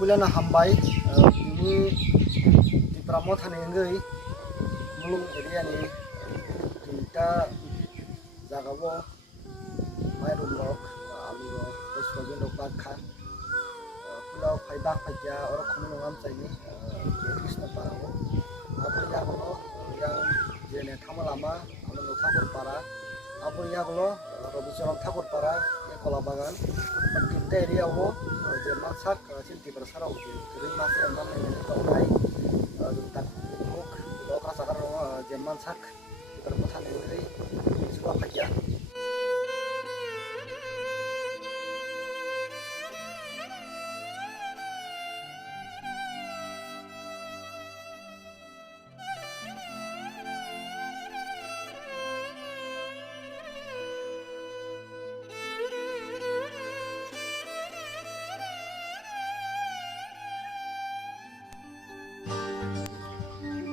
pulana hambai ini di pramotan engai mulung area ni tinta jagawo mai rumlok alu pesbagi nokak kha pulau faibak faja orang khomong am chai ni Krishna parao apa ya kalau yang jene thamalama anu thakur para apa ya kalau Robinson Thakur para kola bagan tinta area wo je masak cinti bersarau jadi masih emang ini tolai tak muk lokal sakar je masak terpesan ini sebuah kerja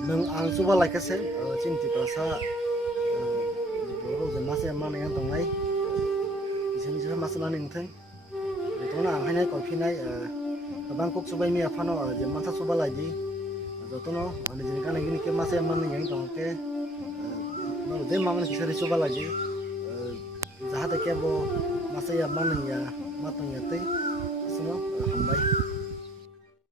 neng ang suba like se cinti perasa boro je masih emang yang tongai isini je masalah neng theng itu na ang hanya kopi nai bangkok subai mi afano je masa suba lagi jotono ane jeni kan gini ke masih emang yang tongke no je mamane kisari suba lagi jahat ke bo masih emang ya matang ya te semua hambai